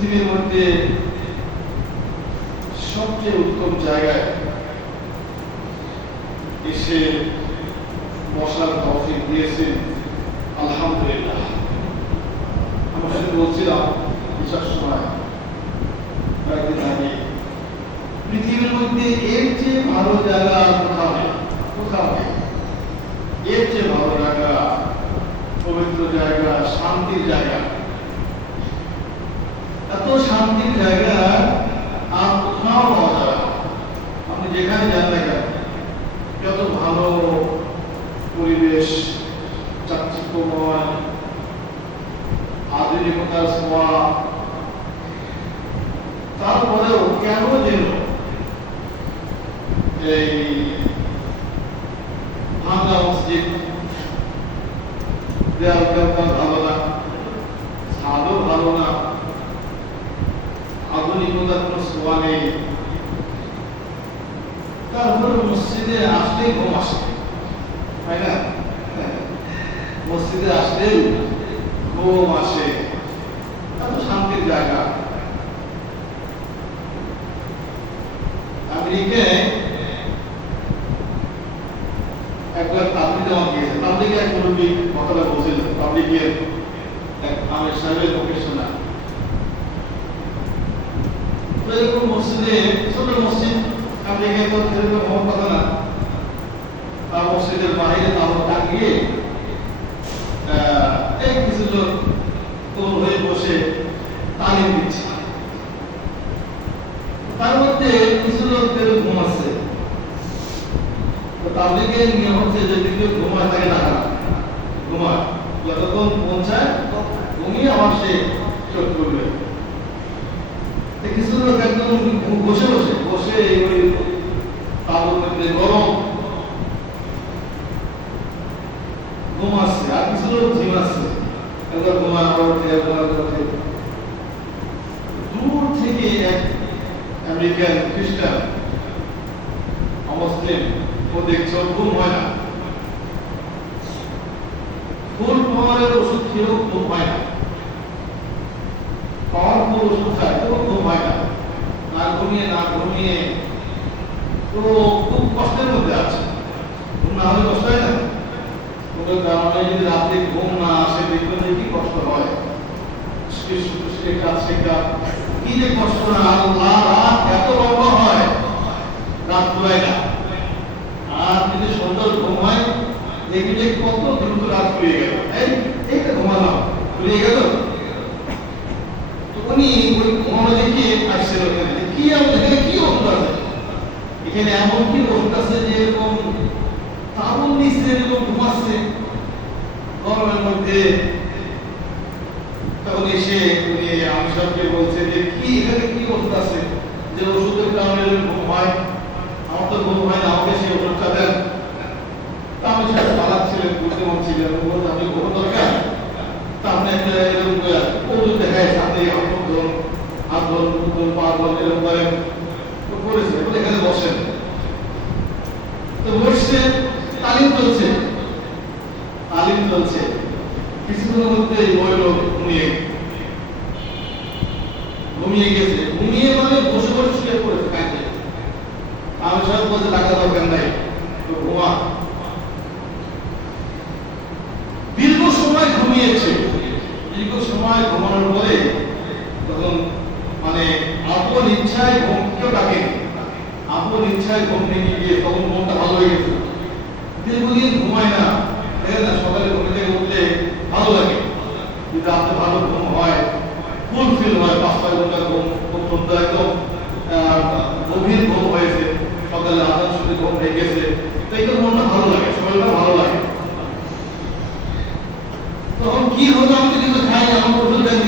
পৃথিবীর মধ্যে সবচেয়ে উত্তম জায়গায় এসে বসার তৌফিক দিয়েছেন, আলহামদুলিল্লাহ। আমরা শুধু বলছিলাম বিশেষ সময় কয়েকদিন আগে, পৃথিবীর মধ্যে এর চেয়ে ভালো জায়গা কোথাও নেই, কোথাও নেই। এর চেয়ে ভালো জায়গা, পবিত্র জায়গা, শান্তির জায়গা, এত শান্তির জায়গা আর কোথাও পাওয়া যাবে না। আপনি যেখানে যান না কেন, যত ভালো পরিবেশ, চাকচিক্যময়, আধুনিকতার ছোঁয়া, তারপরেও কেন যেন এই ভাঙা মসজিদ, দেয়াল দেওয়াল ভালো না, ছাদও ভালো না, আধুনিকতার কোনো ছোঁয়া নেই, তারপরে মসজিদে আসলেই ঘুম আসে, তাই না? মসজিদে আসলেই ঘুম আসে, এত শান্তির জায়গা। আমেরিকায় একবার তাবলিগে আমার গিয়েছে, তাবলিগে এক মুরব্বী কথাটা বলছিলেন, তাবলিগের এক আমের সাহেবের মুখে শোনা। তো এরকম মসজিদে, ছোট মসজিদ, আমেরিকায় তো এরকম হওয়ার কথা না, তার মসজিদের বাইরে তাবলা টাঙিয়ে এই কিছু লোক কোন হয়ে বসে তালিম দিচ্ছে, তার মধ্যে কিছু লোকদের ঘুমাচ্ছে। তাবলিগের নিয়ম হচ্ছে যে কেউ ঘুমায় তাকে ডাকা না, ঘুমায়, যতক্ষণ পৌঁছায় ঘুমিয়ে আবার সে চোখ করবে। কিছু লোক একদম বসে বসে বসে ওই তাবুর মধ্যে গরম ঘুমাচ্ছে, আর কিছু লোক ঝিমাচ্ছে, একবার ঘুমায় আবার ওঠে, একবার ওঠে। দূর থেকে এক আমেরিকান খ্রিস্টান অমুসলিম, ও দেখছে ওর ঘুম হয় না, ফুল পাওয়ারের ওষুধ খেয়েও ঘুম হয় না, পাওয়ারফুল ওষুধ খায় তো ঘুম হয় না, না ঘুমিয়ে না ঘুমিয়ে তো খুব কষ্টের মধ্যে আছে। ঘুম না হলে কষ্ট হয় না? কোনো কারণে যদি রাতে ঘুম না আসে, দেখবেন যে কি কষ্ট হয়, কি যে কষ্ট না, আল্লাহ, রাত এত লম্বা হয়, রাত পুরায় না। আর যদি সুন্দর ঘুম হয়, দেখবি যে কত দ্রুত রাত ফুরিয়ে গেল, এইটা ঘুমালাম, ফুরিয়ে গেল। তো উনি ওই ঘুমানো দেখে আসছিল, কি এখানে কি ওষুধ আছে, এখানে এমন কি ওষুধ আছে যে এরকম তাবুর নিচে এরকম ঘুমাচ্ছে গরমের মধ্যে। তখন এসে উনি আমি সবকে বলছে যে কি এখানে কি ওষুধ আছে যে ওষুধের কারণে ঘুম হয়, আমার তো ঘুম হয় না, আমাকে সেই ওষুধটা দেন। তা আমি সেটা পালাচ্ছিলেন, বুদ্ধিমান ছিলেন, আপনি ঘুম দরকার, তা আপনি একটা এরকম ওষুধ দেখায়, সাথে হাত ধরুন, পা ধরুন, এরকম করেন করেছে, এখানে বসেন। তো বসছে, তালিম চলছে, তালিম চলছে। কিছুক্ষণের মধ্যে ওই লোক ঘুমিয়ে গেছে, ঘুমিয়ে মানে বসে বসে শুয়ে পড়েছে কাঁদে। আমি সব বলতে টাকা দরকার নাই, তো ঘুমা। দীর্ঘ সময় ঘুমিয়েছে, দীর্ঘ সময় ঘুমানোর পরে তখন মানে আপন ইচ্ছায় ঘুম, কেউ ডাকেনি, আপন ইচ্ছায় ঘুম ভেঙে গিয়ে তখন মনটা ভালো হয়ে গেছে। দীর্ঘদিন ঘুমায় না, সকালে ঘুম থেকে উঠলে ভালো লাগে, যদি রাতে ভালো ঘুম হয়, ফুলফিল হয়, 5-6 ঘন্টা ঘুম, খুব সুন্দর একদম গভীর ঘুম হয়েছে, সকালে আদান শুনে ঘুম হয়ে গেছে, তো একদম মনটা ভালো লাগে, শরীরটা ভালো লাগে। তখন কি হলো, আমি কিছু খাই, আমার ওষুধ দেন,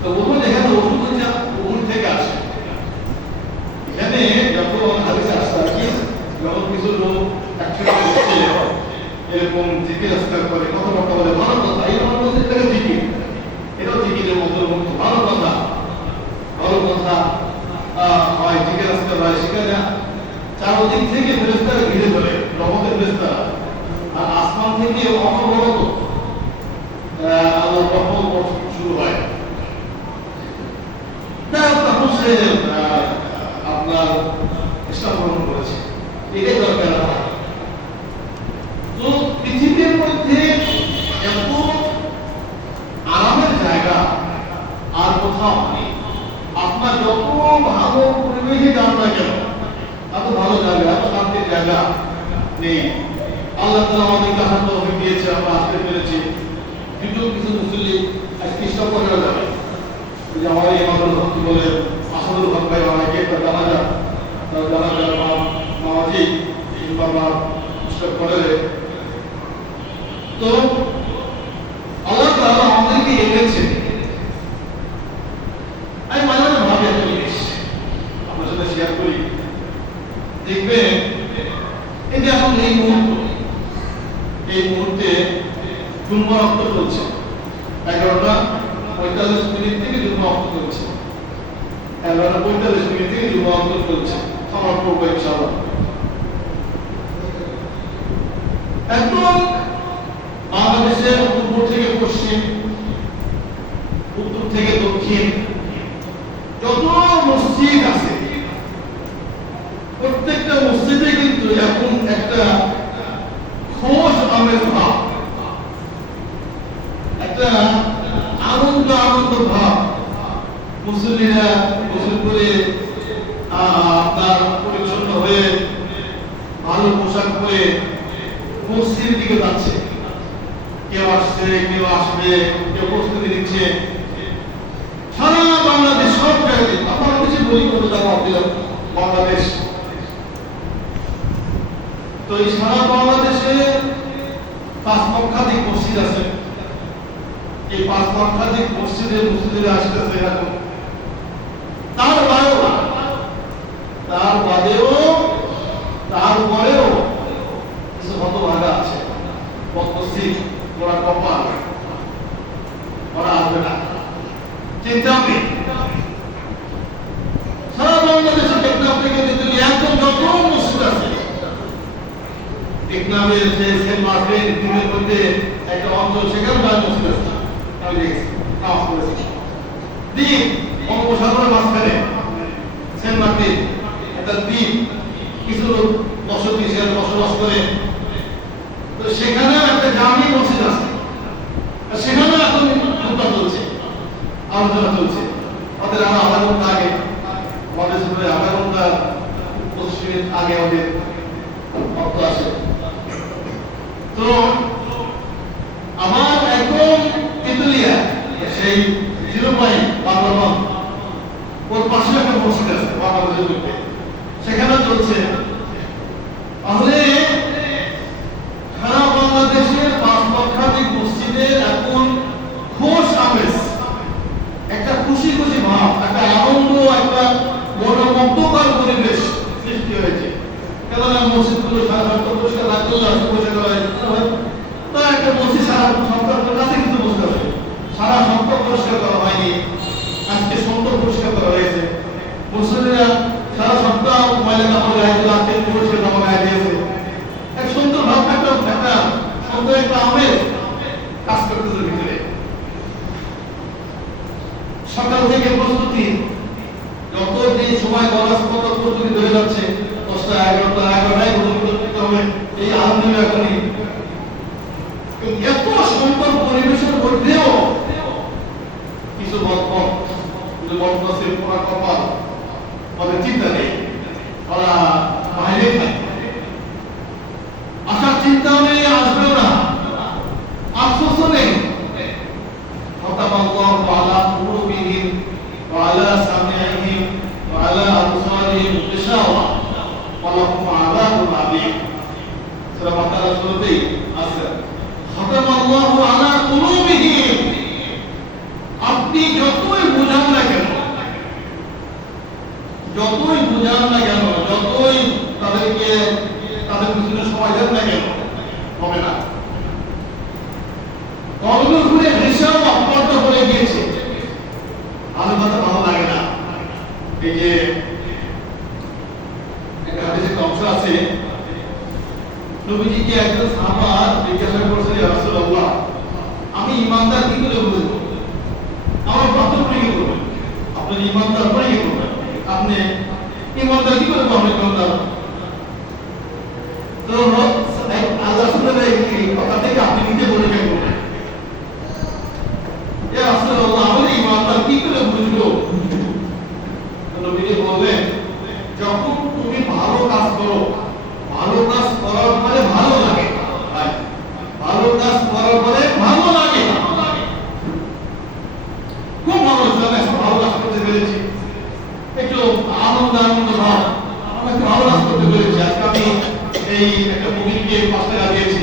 তো ওষুধ এখানে ওষুধ হচ্ছে ওষুধ থেকে আসে। এখানে যখন হাদিসে আসতে কি যখন কিছু লোক এরকম জিকির আজকার করে, কথাবার্তা বলে, ভালো কথা, এই আমার মধ্যে থেকে জিকির, এটাও জিকিরের মতো ভালো কথা, ভালো কথা হয়, জিকির আজকার হয়, সেখানে চারদিক থেকে ফেরেশতারা ঘিরে ধরে, রহমতের ফেরেশতারা, আর আসমান থেকে অনবরত আল্লাহর রহমত শুরু শুরু হয়। তখন সে আপনার ইসলাম গ্রহণ করেছে, এটাই দরকার। তো পৃথিবীর মধ্যে এত আরামের জায়গা আর কোথাও নেই। আপনার যত ভালো পরিবেশে যান না কেন, এত ভালো জায়গা, এত শান্তির জায়গা নেই। আল্লাহ তাআলা আমাদেরকে হাত দিয়েছে, আমরা আসতে পেরেছি। কিন্তু কিছু মুসলিম আজকে ইচ্ছা করে যাবে যে আমার এই মাদল ভক্তি বলে আসল হক ভাই অনেকে জানা যায়, জানা যায় মামাজি কিংবা পুস্তক করে। তো আল্লাহ তাআলা আমাদেরকে এনেছে। আমি মাঝে মাঝে ভাবি একটা জিনিস আপনার সাথে শেয়ার করি। দেখবেন এই যে এখন এই মুহূর্তে জুম্মা রক্ত চলছে, 11:45 থেকে জুম্মা রক্ত চলছে, 11:45 থেকে জুম্মা রক্ত চলছে। আমার করবো ইনশাআল্লাহ। একদম বাংলাদেশের পূর্ব থেকে পশ্চিম, উত্তর থেকে দক্ষিণ যত মসজিদ আছে, প্রত্যেকটা মসজিদে কিন্তু এখন একটা খোশ আমেজ ভাব, একটা আনন্দ ভাব। মুসল্লিরা গোসল করে আপনার পরিচ্ছন্ন হয়ে ভালো পোশাক পরে মসজিদের দিকে যাচ্ছে। কেউ আসছে, কেউ আসবে, কেউ প্রস্তুতি নিচ্ছে। সারা বাংলাদেশ সব জায়গায়, আপনারা কিছু বলি কত জায়গা বাংলাদেশ। তো এই সারা বাংলাদেশে 5 লক্ষাধিক মসজিদ আছে। এই 5 লক্ষাধিক মসজিদে আসতেছে এখন। তারপরেও কিছু হতভাগা আছে, মসজিদ ওরা কপাল, ওরা আসবে না, চিন্তা নেই। সারা বাংলাদেশে টেকনাফ থেকে একদম যত মসজিদ আছে, টেকনাফের যে সেন্ট মার্টিন দ্বীপের মধ্যে একটা অঞ্চল, সেখানে মসজিদ আছে। আমি দেখেছি, নামাজ পড়েছি। দ্বীপ বঙ্গোপসাগরের মাঝখানে সেন্ট মার্টিন একটা দ্বীপ, কিছু বসতি সেখানে বসবাস করে। তো সেখানেও একটা জামি মসজিদ আছে, সেখানেও এখন খুতবা চলছে, আলোচনা চলছে। ওদের আরো আধা ঘন্টা আগে, আমাদের সাথে আধা ঘন্টা 25 মিনিট আগে ওদের অর্থ আসে। তো আমার একদম তেতুলিয়া সেই 0 পয়েন্ট বাংলাদেশ, ওর পাশে একটা মসজিদ আছে বাংলাদেশের মধ্যে, সেখানে চলছে। তাহলে সারা বাংলাদেশের 5 লক্ষাধিক মসজিদের এখন খোশ আমেজ, একটা খুশি ভাব, একটা আনন্দ, একটা মনোমুগ্ধকর পরিবেশ সৃষ্টি হয়েছে। কেননা মসজিদগুলো সারা পরিষ্কার রাখতে পরিষ্কার করা হয়েছে। তো একটা মসজিদ সারা সপ্তাহের কাছে কিছু মসজিদ আছে, সারা সপ্তাহ পরিষ্কার করা হয়নি, আজকে সপ্তাহ পরিষ্কার করা হয়েছে। মসজিদরা সারা সপ্তাহ ময়লা কাপড় গায়ে দিল, আজকে পরিষ্কার কাপড় গায়ে দিয়েছে। এক সুন্দর ভাব, একটা সুন্দর একটা আমেজ কাজ করতেছে ভিতরে। সকাল থেকে প্রস্তুতি, যত দিন সময় গলাস মতো প্রস্তুতি ধরে যাচ্ছে, 10টা 11টায় গোসল করতে হবে। এই আলহামদুলিল্লাহ যদি ইমানদার হয়ে গেল, আপনি ইমানদার কি করে পাবেন? ইমানদার তো আল্লাহ সুবহানাহু এই কথা থেকে আপনি নিজে বলে গেলেন, ইয়া রাসূলুল্লাহ, আমি ইমানদার কি করে বুঝবো? নবী বললেন, যখন তুমি ভালো কাজ করো, ভালো কাজ করার পরে ভালো লাগে, ভালো কাজ করার পরে ভালো লাগে, খুব ভালো লাগে, ভালো কাজ করতে পেরেছি, একটু আনন্দ আনন্দ ভাব, আমরা একটু ভালো কাজ করতে পেরেছি। আজকে আমি এই একটা মুভিকে পাশে লাগিয়েছি,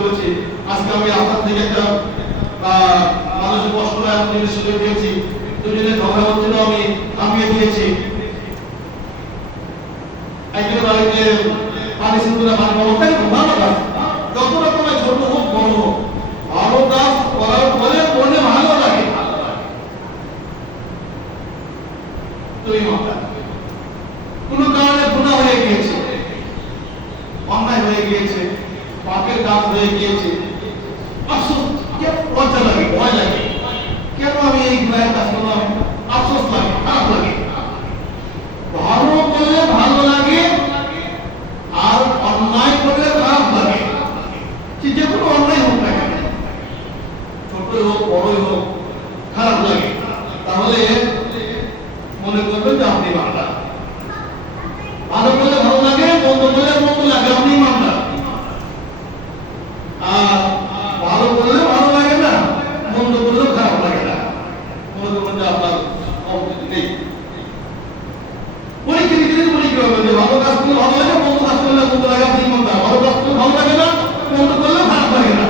করেছি, আজকে আমি আপনার থেকে একটা মানুষের কষ্ট এমন জিনিস শুনে দিয়েছি, দুজনের ঝগড়া হচ্ছিল, আমি থামিয়ে দিয়েছি। একজন বাড়িতে পানি শুনতে না, পানি ব্যবস্থায় ভালো কাজ, যত রকমের ছোট হোক বড় হোক, ভালো কাজ করার পরে মনে ভালো লাগে। তুই মাতা কোনো কারণে গুনাহ হয়ে গিয়েছে, অন্যায় হয়ে গিয়েছে, পাপের কাজ হয়ে গিয়েছে, আফসোস, লজ্জা লাগে, ভয় লাগে, কেন আমি এই গুনাহের কাজ করলাম, আফসোস লাগে, খারাপ লাগে। ভালো করলে ভালো লাগে, আর অন্যায় করলে খারাপ লাগে। যে কোনো অন্যায় হোক না কেন, ছোট হোক বড়ই হোক, খারাপ লাগে। তাহলে মনে করবেন যে আপনি বান্দা। ভালো করলে ভালো লাগে, মন্দ করলে মন্দ লাগে, আপনি বান্দা। আর ভালো করলে ভালো লাগে না, মন্দ করলেও খারাপ লাগে না, মনে করবেন যে আপনার অবস্থা নেই। পরীক্ষা দিতে পরীক্ষা হবে যে ভালো কাজ করলে ভালো লাগে, মন্দ কাজ করলে মন্দ লাগে, আপনি বান্দা। ভালো কাজ করলে ভালো লাগে না, মন্দ করলে খারাপ লাগে না,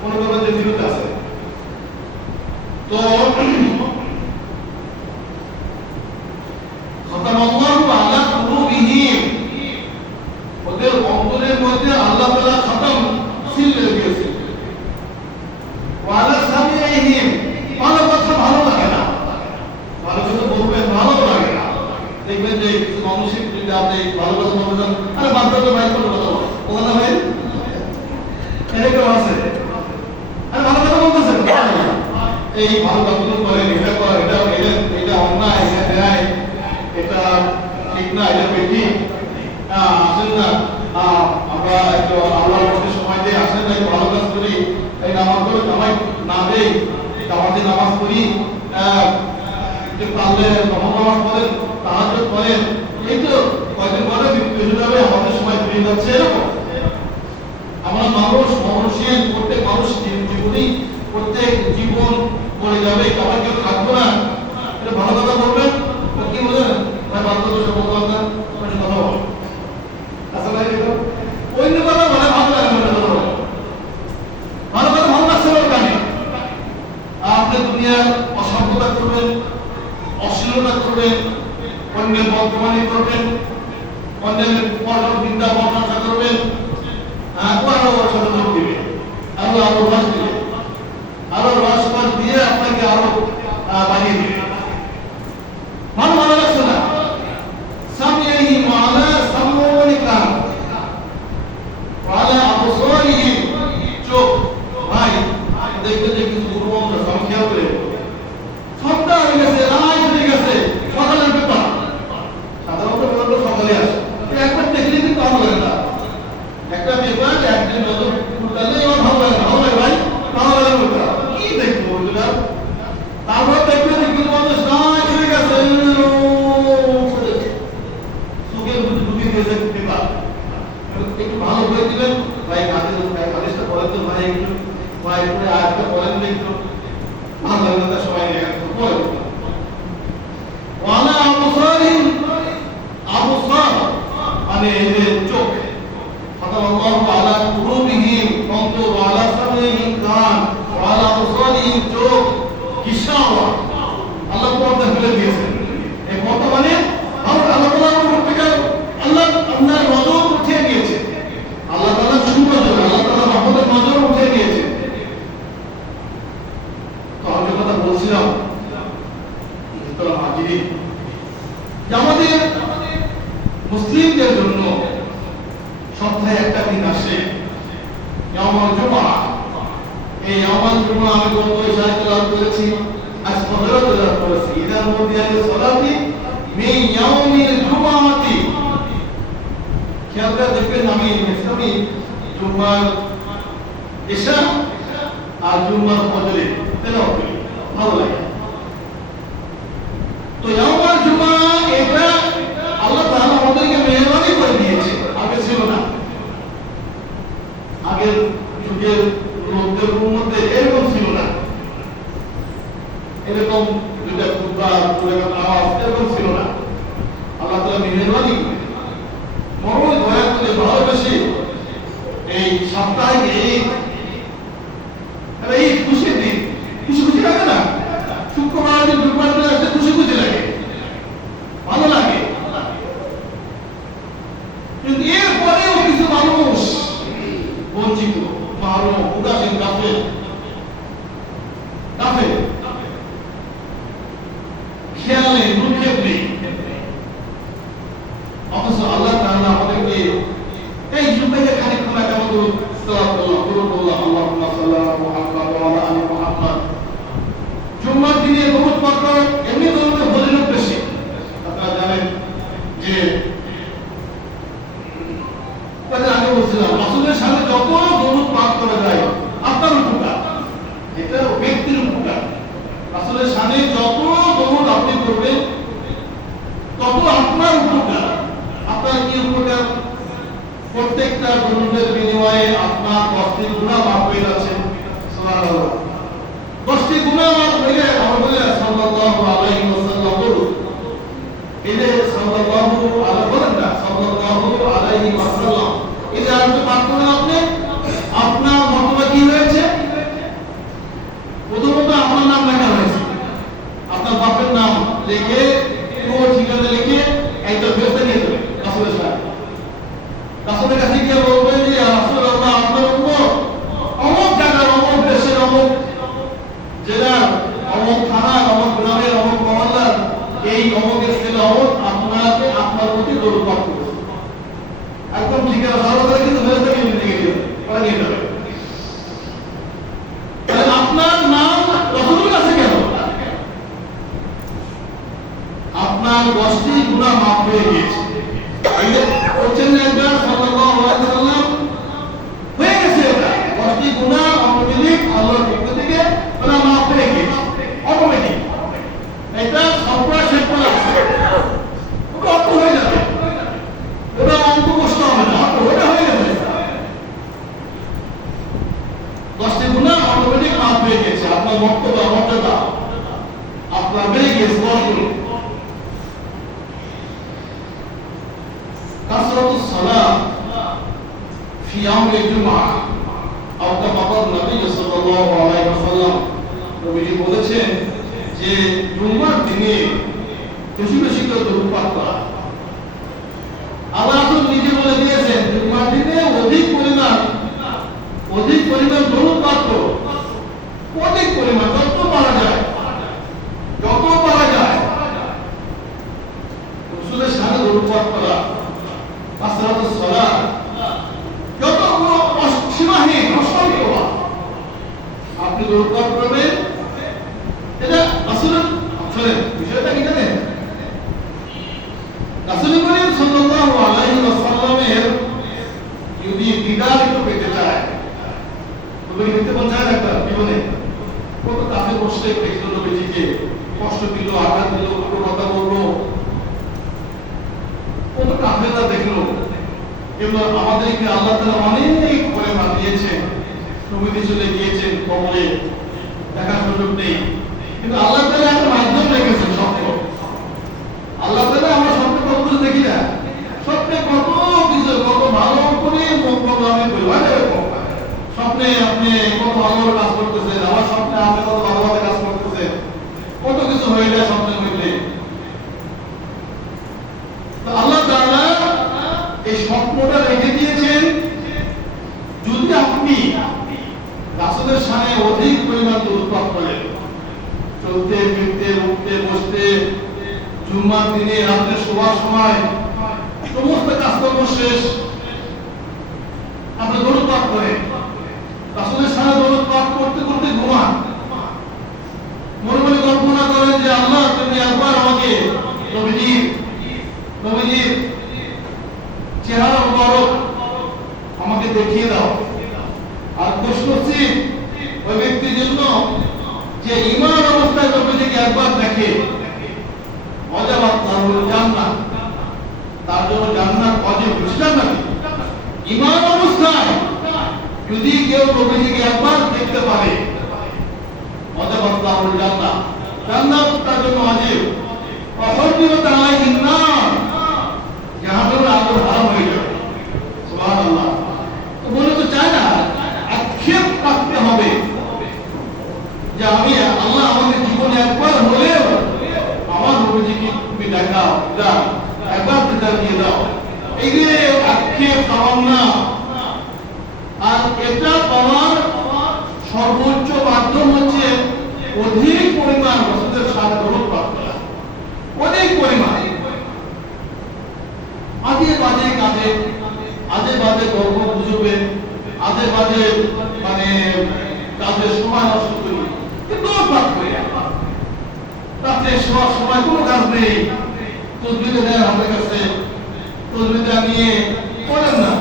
মনে করবেন যে বিরোধ আছে। তো ওদের অন্তরের মধ্যে আল্লাহ তাআলা খতম সিল মেরে দিয়েছে। ওয়ালা সামিইহিম, ভালো কথা ভালো লাগে না, ভালো কথা বলবেন ভালো লাগে না। দেখবেন যে কিছু মানুষই যদি আপনি ভালো কথা বলবেন, আরে বাচ্চা তো ভাই কোনো কথা বলে ওখানে ভাই এরকম আছে, আরে ভালো কথা বলতেছেন, এই ভালো কাজগুলো করেন, এটা করেন, এটা অন্যায়, এটা ন্যায়, এটা ঠিক না, এটা বেঠিক, আসেন না, আমরা একটু আল্লাহর কাছে সময় দিয়ে আসেন না, একটু ভালো কাজ করি, এই নামাজ করে জামাই না দেই, জামাতে নামাজ পড়ি, একটু পারলে নামাজ পড়েন, তাহাজ্জুদ করেন, এই তো কয়েকদিন পরে মৃত্যু হয়ে যাবে, আমাদের সময় ফিরে যাচ্ছে। এরকম আমরা মানুষের প্রত্যেক মানুষ জীবনী, প্রত্যেক জীবন পড়ে যাবে, কারণ কেউ থাকবো না। এটা ভালো কথা বলবেন, কি বলেন ভাই, বাচ্চা তো সব বললাম না, কথা বল আসলে ওই কথা বলে ভালো লাগে, ভালো কথা ভালো লাগছে ওর কানে। আপনি দুনিয়ার অসভ্যতা করবেন, অশ্লীলতা করবেন, অন্যের বদমানি করবেন, অন্যের নিন্দা প্রশংসা করবেন, আরো সাথে যোগ দিবে, আরো রস দিবে, আরো রস দিয়ে আপনাকে আরো বানিয়ে দিবে। ভালো ভালো লাগছে না, সামিইহিম ওয়ালা সামউনিকাম ওয়ালা আবসারিহিম, চোখ ভাই দেখবেন যে কিছু গুরুবন্ধ সংখ্যা করে সন্ধ্যা হয়ে গেছে, রাত হয়ে গেছে, সকালের ব্যাপার, সাধারণত ব্যাপার সকালে আসে, একবার দেখলে কিন্তু ভালো লাগে না, একটা ব্যাপার একদিন নজর উল্টালে আমার ভালো লাগে না, ভালো লাগে ভাই, ভালো লাগে ওটা কি দেখবো ওটা, তারপর দেখবেন যে গুরুবন্ধ রাত হয়ে গেছে, চোখের মধ্যে ঢুকে দিয়েছে ব্যাপার, একটু ভালো করে দিবেন ভাই, হাদিসটা বলেন তো ভাই, একটু ভাই করে আয়াতটা বলেন একটু, ভালো লাগে না, সবাই একটু বলেন। ওয়ালা আবসারিহিম, আবসার মানে এই চোখ, ফাতাল্লাহু আলা কুলুবিহিম, অন্তর, ওয়ালা সামিইহিম কান, ওয়ালা আবসারিহিম চোখ, গিশাওয়া, আল্লাহ পর্দা ফেলে দিয়েছেন। এই পর্দা মানে আল্লাহ তাআলার উপর থেকে আল্লাহ আপনার নজর উঠিয়ে দিয়েছে, আল্লাহ তাআলা সুনজর, আল্লাহ তাআলা রহমতের নজর উঠিয়ে দিয়েছে। তো আমি কথা বলছিলাম আমাদের মুসলিমদের জন্য সপ্তাহে একটা দিন আসে ইয়াউমুল জুমআহ। এই ইয়াউমুল জুমআহ আমি গত ইশারায় তেলাওয়াত করেছি, আজকে হযরত করেছে ইদা নুদিয়া লিসসালাতি মিন ইয়াউমিল জুমআতি। খেয়াল করে দেখবেন আমি ইসলামী জুমার ইশা আর জুমার ফজরে তেলাওয়াত করি, ভালো লাগে। তো ইয়াউমুল জুমআ এটা আল্লাহ তাআলা আমাদেরকে মেহরবানি করে দিয়েছে, আগে ছিল না। আগের যুগের লোকদের মধ্যে এরকম ছিল না, এরকম দুইটা খুতবা দুইটা নামাজ এরকম ছিল না। আল্লাহ তাআলা মেহরবানি করে বড় দয়া করে ভালোবেসে এই সাপ্তাহিক এই খুশির দিন, খুশি খুশি লাগে না? শুক্রবার দিন জুম্মার দিন আসতে খুশি খুশি লাগে, ভালো লাগে। কিন্তু এরপরেও কিছু মানুষ বঞ্চিত, মাহরুম, উদাসীন, কাফের কাফের খেয়াল নেই, ভ্রুক্ষেপ নেই। অথচ আল্লাহ তাআলা আমাদেরকে এই যুগে খানিকক্ষণ আগে আমাদের আল্লাহুম্মা সাল্লি আলা মুহাম্মাদ ওয়া আলা আলি মুহাম্মাদ। জুম্মার দিনে দরুদ পাঠ করা এমনি দরুদের ফজিলত বেশি। আপনারা জানেন যে তাদের আগে বলছিলাম রাসূলের সামনে যত দরুদ পাঠ করা যায় আপনার উপকার, এটা ব্যক্তির উপকার। রাসূলের সামনে যত দরুদ আপনি করবেন তত আপনার উপকার। আপনার কি উপকার? প্রত্যেকটা দরুদের বিনিময়ে আপনার 10টি গুনাহ মাফ হয়ে যাচ্ছে। সুবহানাল্লাহ। 10টি গুনাহ মাফ হয়ে যায়। আমাদের সাল্লাল্লাহু আলাইহি ওয়াসাল্লাম বলুন, এই যে সাল্লাল্লাহু আলাইহি বলেন না, সাল্লাল্লাহু আলাইহি ওয়াসাল্লাম, এই যে আপনি পাঠ করেন, আপনি আপনার মর্তবা কি হয়েছে? প্রথমত আপনার নাম লেখা হয়েছে, আপনার বাপের নাম লিখে পুরো ঠিকানা লিখে একটা ফেরস্তা নিয়ে যাবে রাসূলের সাথে। রাসূলের কাছে গিয়ে বলবেন যে রাসূলুল্লাহ, আপনার উম্মত অমুক জায়গার, অমুক দেশের, অমুক জেলার, অমুক থানার, অমুক গ্রামের, অমুক মহল্লার এই অমুকের ছেলে অমুক আপনাকে আপনার প্রতি দরুদ পাঠ করেছে। একদম ঠিক আছে, ভালো করে কিন্তু ফেরস্তা নিয়ে যাবে, ওরা নিয়ে যাবে। তাহলে আপনার নাম রাসূলের কাছে কেন? আপনার 10টি গুনাহ মাফ হয়ে গিয়েছে। এই যে বলছেন না একবার সাল্লাল্লাহু আলাইহি ওয়াসাল্লাম, হয়ে গেছে এটা 10টি গুনাহ অটোমেটিক আল্লাহর পক্ষ থেকে ওরা মাফ হয়ে গিয়েছে, অটোমেটিক। এটা সবটা শেষ করে আছে, ওটা অটো হয়ে যাবে, ওটা অঙ্ক কষ্ট হবে না, ওটা হয়ে গেছে। 10টি গুনাহ অটোমেটিক মাফ হয়ে গেছে। আপনার মর্তবা, মর্যাদা আপনার বেড়ে গিয়েছে 10 গুণ। কাসরাতুস সালাত ফি ইয়াউমিল জুমআ আও কামা ক্বালা নবী সাল্লাল্লাহু আলাইহি ওয়াসাল্লাম, নবীজি বলেছেন যে জুমার দিনে বেশি বেশি করে দরুদ পাঠ করা। আল্লাহ রাসূল নিজে বলে দিয়েছেন জুমার দিনে অধিক পরিমাণ দরুদ পাঠ করো, অধিক পরিমাণ, যত পারা যায়, যত পারা যায় রাসূলের সাথে দরুদ পাঠ করা। কাসরাতুস সালাত যতগুলো সীমাহীন, অসংখ্য আপনি দরুদ পাঠ করবেন। এটা রাসূলের বিষয়টা কি জানেন? রাসূল করিম সাল্লাল্লাহু আলাইহি ওয়াসাল্লামের যদি দিদার একটু পেতে চায়, তবে নিতে মন চায় একটা জীবনে কত কাছে বসে দেখলো নবীজিকে, কষ্ট দিল, আঘাত দিল, কত কথা বললো, কত কাফেররা দেখলো। কিন্তু আমাদেরকে আল্লাহ তাআলা অনেক করে বানিয়েছেন, নবীজি চলে গিয়েছেন কবরে, দেখার সুযোগ নেই। কিন্তু আল্লাহ তাআলা একটা মাধ্যম রেখেছেন, স্বপ্ন। আল্লাহ তাআলা আমরা স্বপ্নে কত কিছু দেখি না, স্বপ্নে কত কিছু, কত ভালো করে মঙ্গল আমি বলি, স্বপ্নে আপনি কত ভালো কাজ করতেছেন, আমার স্বপ্নে আপনি কত ভালোভাবে কাজ করতেছেন, কত কিছু হয়ে যায় স্বপ্নের মধ্যে। তো আল্লাহ তাআলা এই স্বপ্নটা রেখে দিয়েছেন, যদি আপনি রাসূলের সামনে অধিক পরিমাণ দরুদ পাঠ করেন, চলতে ফিরতে, উঠতে বসতে, জুম্মার দিনে রাতে শোয়ার সময়, সমস্ত কাজকর্ম শেষ, আপনি দরুদ পাঠ করেন। রাসূলের সামনে দরুদ পাঠ করতে করতে ঘুমান, মনে মনে কল্পনা ওই ব্যক্তির জন্য যে ঈমান অবস্থায় নবীজিকে একবার দেখে ওয়াজাবাত লাহুল জান্নাহ, তার জন্য জান্নাত ওয়াজিব। বুঝলেন নাকি? ঈমান অবস্থায় যদি কেউ নবীজিকে একবার দেখতে পারে ওয়াজাবাত লাহুল জান্নাহ, জান্নাত তার জন্য ওয়াজিব। ওয়া হুররিমাত আলাইহিন নার, জাহান্নামের আগুন হারাম হয়ে যাবে। সুবহানাল্লাহ। তো বলে তো চায় না, আক্ষেপ রাখতে হবে যে আমি আল্লাহ আমাদের জীবনে একবার হলেও আমার নবীজিকে তুমি দেখাও, দাও একবার দিদার দিয়ে দাও। এই যে আক্ষেপ তামান্না, আর এটা পাওয়ার সর্বোচ্চ মাধ্যম হচ্ছে অধিক পরিমাণ রাসূলের সাথে দরুদ পাঠ করা। অধিক পরিমাণ আজে বাজে কাজে, আজে বাজে গল্প গুজবে, আজে বাজে মানে কাজের সময় নষ্ট করি, কিন্তু পাঠ করি। রাত্রে শোয়ার সময় কোনো কাজ নেই, তসবিহ দেন আমাদের কাছে, তসবিহ নিয়ে পড়েন না,